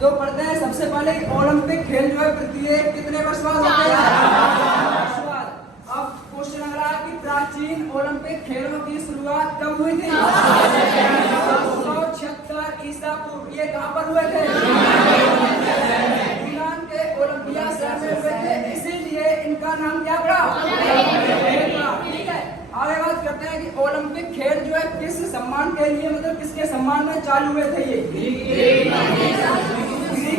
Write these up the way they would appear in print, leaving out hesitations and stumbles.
तो पढ़ते हैं सबसे पहले ओलंपिक खेल जो है प्रत्येक कितने वर्ष बाद होते हैं? अब क्वेश्चन लग रहा है कि प्राचीन ओलंपिक खेलों की शुरुआत कब हुई थी? 776 ईसा पूर्व। ये कहाँ पर हुए थे? यूनान के ओलंपिया शहर में हुए थे, इसीलिए इनका नाम क्या पड़ा? ठीक है, आगे बात करते हैं कि ओलंपिक खेल जो है किस सम्मान के लिए, मतलब किसके सम्मान में चालू हुए थे? ये ग्रीक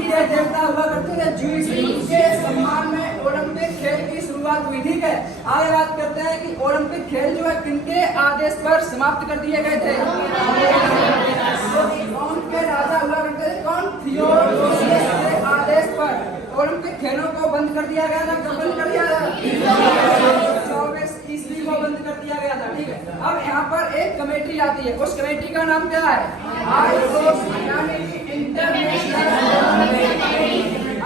के देवता हुआ करते थे ज़्यूस, उनके सम्मान में ओलंपिक खेल की शुरुआत हुई। ठीक है, आगे बात करते हैं कि ओलंपिक खेल जो है किनके आदेश पर समाप्त कर दिए गए थे? कौन के राजा हुआ करते थे? कौन? थियोडोसियस के आदेश पर ओलंपिक खेलों को बंद कर दिया गया था। कब बंद कर दिया था? 24 ईस्वी को बंद कर दिया गया था। ठीक है, अब यहाँ पर एक कमेटी आती है, उस कमेटी का नाम क्या है?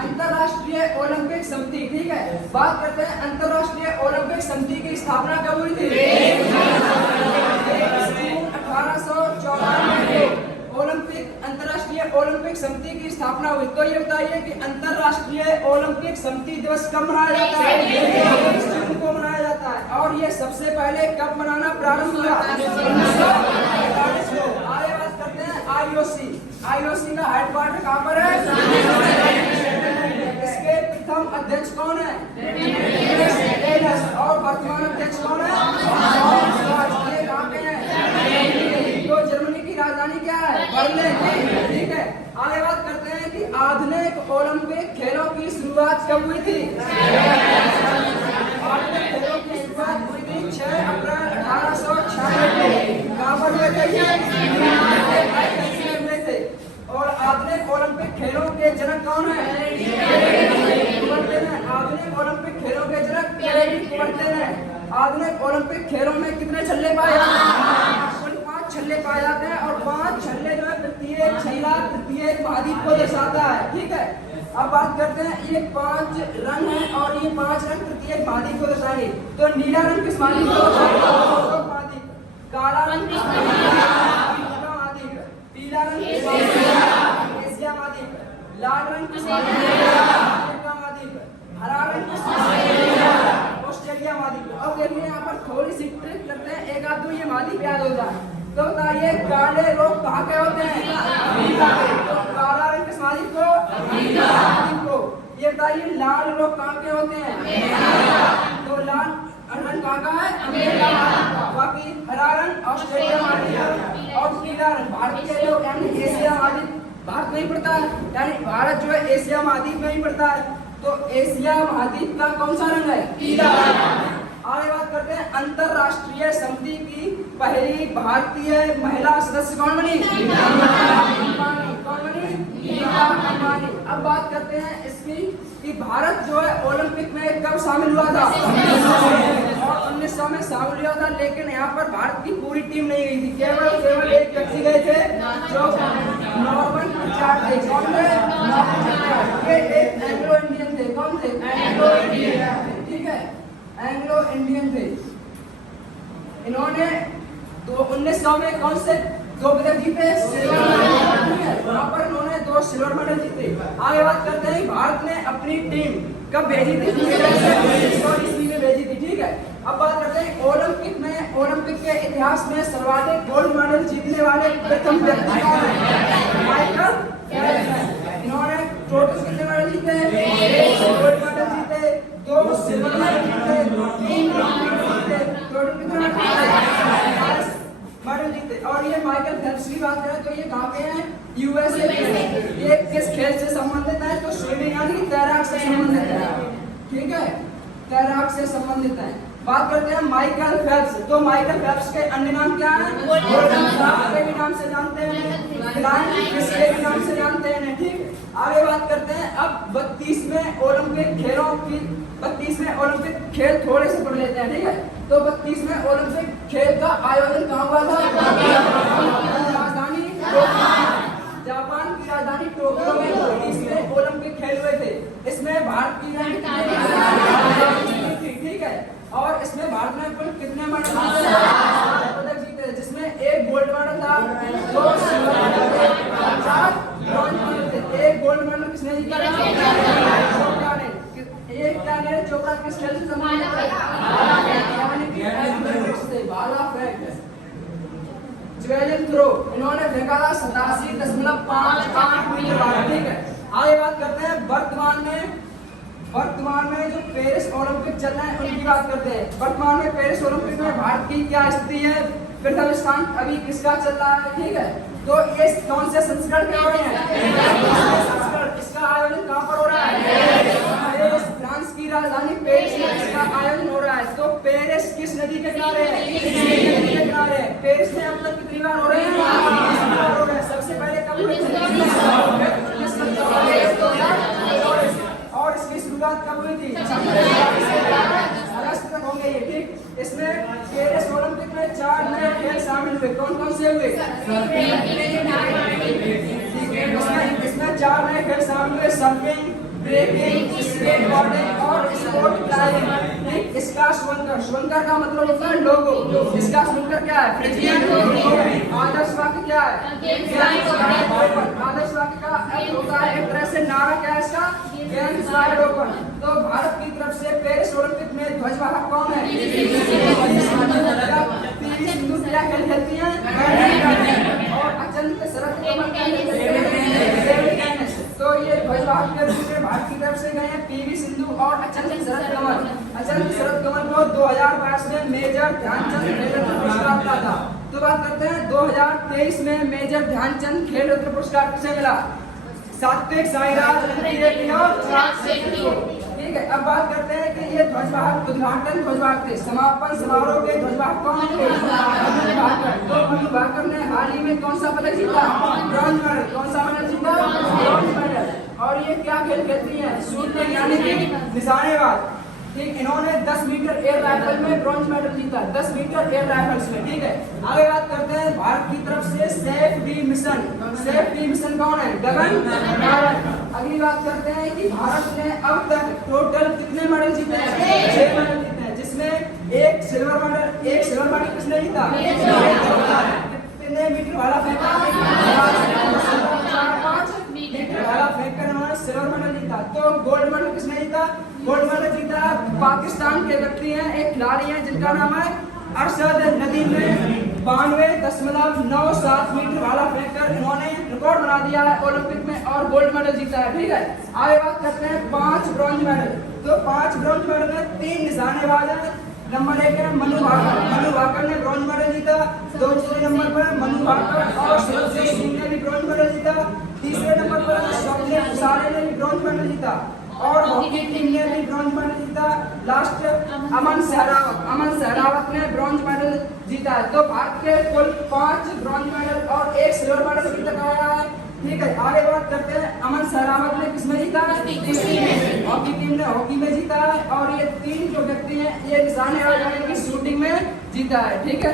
अंतरराष्ट्रीय ओलंपिक समिति। ठीक है, बात करते हैं अंतरराष्ट्रीय ओलंपिक समिति की स्थापना कब हुई थी? 1894 ओलंपिक अंतरराष्ट्रीय ओलंपिक समिति की स्थापना हुई। तो ये बताइए कि अंतरराष्ट्रीय ओलंपिक समिति दिवस कब मनाया जाता है? 21 जून को मनाया जाता है। और ये सबसे पहले कब मनाना प्रारंभ हुआ? 1945 को। आगे बात करते हैं आईओसी। आईओसी का हेडक्वार्टर कहाँ पर है? इसके प्रथम अध्यक्ष कौन है? और वर्तमान अध्यक्ष कौन है? ये कहाँ पे है? तो जर्मनी की राजधानी क्या है? बर्लिन। ठीक है, आगे बात करते हैं कि आधुनिक ओलंपिक खेलों की शुरुआत कब हुई थी? आधुनिक खेलों की शुरुआत हुई थी 6 अप्रैल 1896 को। कहाँ पर हुए थे? और आधुनिक ओलंपिक खेलों के जनक कौन है? आधुनिक ओलंपिक खेलों के जनक कुबर्तेन है। आधुनिक ओलंपिक खेलों में कितने छल्ले पाए जाते हैं? कुल 5 छल्ले पाए जाते हैं, और 5 छल्ले जो है प्रत्येक छल्ला प्रत्येक महाद्वीप को दर्शाता है। ठीक है, अब बात करते हैं ये 5 रंग है, और ये 5 रंग प्रत्येक महाद्वीप को दर्शाएंगे। तो नीला रंग किस महाद्वीप को दर्शाएगा? काला रंग महाद्वीप, पीला रंग एशिया महाद्वीप, लाल रंग अफ्रीका महाद्वीप, हरा रंग ऑस्ट्रेलिया महाद्वीप। अब देखिए यहाँ पर थोड़ी सी ट्रिक करते हैं, एक आध दो ये महाद्वीप याद होता है। तो बताइए काले लोग कहाँ के होते हैं? तो काला रंग किस महाद्वीप को? ये बताइए लाल लोग कहाँ के होते हैं? तो लाल रंग कहाँ का है? अमेरिका का। बाकी हरा रंग ऑस्ट्रेलिया महाद्वीप, और पीला रंग भारत के लोग यानी एशिया महाद्वीप। भारत नहीं पड़ता है, यानी भारत जो है एशिया महाद्वीप में ही पड़ता है। तो एशिया महाद्वीप का कौन सा रंग है? पीला रंग। आगे बात करते हैं अंतरराष्ट्रीय समिति की पहली भारतीय महिला सदस्य कौन बनी? कौन बनी? अब बात करते हैं इसकी कि भारत जो है ओलंपिक में कब शामिल हुआ था? 1900 में शामिल हुआ था, लेकिन यहाँ पर भारत की पूरी टीम नहीं गई थी, केवल एक व्यक्ति गए थे जो नॉर्मन पिचार्ड थे। कौन थे? ये एक एंग्लो इंडियन थे। कौन थे? Anglo Indian. ठीक है, एंग्लो इंडियन थे। इन्होंने 1900 में कौन से 2 पदक जीते? Silver medal. वहाँ पर इन्होंने 2 सिल्वर मेडल जीते। आगे बात करते हैं भारत ने अपनी टीम कब भेजी थी? 1900 ईस्वी में भेजी थी। ठीक है, अब बात करते हैं ओलंपिक के इतिहास में सर्वाधिक गोल्ड मेडल जीतने वाले प्रथम व्यक्ति कौन है? Michael Phelps. इन्होंने टोटल कितने मेडल जीते? 1 गोल्ड मेडल जीते, 2 सिल्वर मेडल जीते, 3 ब्रॉन्ज मेडल जीते। टोटल कितने मेडल जीते? और ये माइकल फेल्प्स की बात करें तो ये कहाँ के हैं? यूएसए के। ये किस खेल से संबंधित है? तो स्विमिंग यानी तैराक से संबंधित है। ठीक है, तैराक से संबंधित है। बात करते हैं माइकल फेल्प्स। तो माइकल फेल्प्स के अन्य नाम क्या है? गोल्डन ग्लव के भी नाम से जानते हैं, फ्लाइंग फिश के भी नाम से जानते हैं। ठीक, आगे बात करते हैं अब 32वें ओलंपिक खेलों की 32वें ओलंपिक खेल थोड़े से पढ़ लेते हैं। ठीक है, तो 32वें ओलंपिक खेल का आयोजन कहाँ हुआ था? राजधानी जापान की राजधानी टोक्यो में 32वें ओलंपिक खेल हुए थे। इसमें भारत की ठीक है, और इसमें भारत ने कुल कितने पदक जीते? जिसमें 1 गोल्ड मेडल था, 2 सिल्वर मेडल थे, 4 ब्रॉन्ज मेडल थे। 1 गोल्ड किसने जीता? चोपड़ा ने। ये क्या कह रहे, चोपड़ा किस खेल से संबंधित है? यानी कि एथलेटिक्स से, भाला फेंक। जेवलिन थ्रो इन्होंने फेंका था 87.58 मीटर भाला, ठीक है। आगे बात करते हैं वर्तमान में जो पेरिस ओलंपिक चल रहे हैं उनकी बात करते हैं। वर्तमान में पेरिस ओलंपिक में भारत की क्या स्थिति है? प्रथम स्थान अभी किसका चल रहा है, ठीक है। तो ये कौन से संस्करण में हो रहे हैं? इसका आयोजन कहाँ पर हो रहा है? फ्रांस की राजधानी पेरिस में इसका आयोजन हो रहा है। तो पेरिस किस नदी के किनारे है? नदी के किनारे है। पेरिस में अब तक कितनी बार हो रहे हैं? सबसे पहले कब हुए थे? और इसकी शुरुआत कब हुई थी? अगस्त तक होंगे ये, ठीक। इसमें पेरिस ओलंपिक में 4 नए खेल शामिल हुए। कौन कौन से हुए? इसमें 4 नए खेल शामिल हुए, सर्फिंग, ब्रेकिंग, स्केटबोर्डिंग और स्पोर्ट क्लाइंबिंग, ठीक। इसका स्वंकर का मतलब होता है लोगो। इसका स्वंकर क्या है? आदर्श वाक्य क्या है? आदर्श वाक्य का अर्थ होता है एक तरह से नारा, क्या है इसका? Games wide open. तो भारत की तरफ से पेरिस ओलंपिक में ध्वजवाहक कौन है? पीवी सिंधु क्या खेल खेलती हैं? और अचंत शरत कमल क्या खेलती हैं? तो ये ध्वजवाहक के रूप में भारत की तरफ से गए हैं पीवी सिंधु और अचंत शरत कमल। अचंत शरत कमल को 2022 में मेजर ध्यानचंद खेल रत्न पुरस्कार मिला था। तो बात करते हैं 2023 में मेजर ध्यानचंद खेल रत्न पुरस्कार किसे मिला? सात्विक, साईराज, ठीक है। अब बात करते हैं कि ये ध्वजवाहक उद्घाटन ध्वजवाहक थे। समापन समारोह के ध्वजवाहक कौन थे? तो मनु भाकर ने हाल ही में कौन सा पदक जीता? Bronze medal. कौन सा मेडल जीता? Bronze medal. और ये क्या खेल खेलती है? शूटिंग यानी कि निशानेबाज, ठीक। इन्होंने 10 मीटर एयर राइफल में ब्रॉन्ज मेडल जीता, 10 मीटर एयर राइफल्स में, ठीक है। आगे बात करते हैं भारत की तरफ से safe B mission. Safe B mission कौन है? गगन नारंग। अगली बात करते हैं कि भारत ने अब तक टोटल कितने मेडल जीते हैं? 6 मेडल जीते हैं, जिसमें एक सिल्वर मेडल किसने जीता? कितने मीटर भाला फेंका? 5 मीटर भाला फेंककर इन्होंने सिल्वर मेडल जीता। तो गोल्ड मेडल किसने जीता? गोल्ड मेडल जीता पाकिस्तान के व्यक्ति हैं, एक खिलाड़ी हैं जिनका नाम है अरशद नदीम ने 92.97 मीटर भाला फेंककर इन्होंने रिकॉर्ड बना दिया है ओलंपिक में और गोल्ड मेडल जीता है, ठीक है। आगे बात करते हैं 5 ब्रॉन्ज मेडल। तो 5 ब्रॉन्ज मेडल में 3 निशानेबाज हैं। नंबर 1 है मनु भाकर ने ब्रॉन्ज मेडल जीता। दूसरे नंबर पर मनु भाकर और सुरजीत सिंह ने भी ब्रॉन्ज मेडल जीता। तीसरे नंबर पर स्वप्निल कुसारे ने भी ब्रॉन्ज मेडल जीता और हॉकी टीम ने भी ब्रॉन्ज मेडल जीता। लास्ट अमन सहरावत ने ब्रॉन्ज मेडल जीता है। तो भारत के कुल 5 ब्रॉन्ज मेडल और 1 सिल्वर मेडल अभी तक आया है, ठीक है। आगे बात करते हैं अमन सहरावत ने किसमें जीता? हॉकी टीम ने हॉकी में जीता है। और ये 3 जो व्यक्ति हैं ये निशानेबाजी की शूटिंग में जीता है, ठीक है।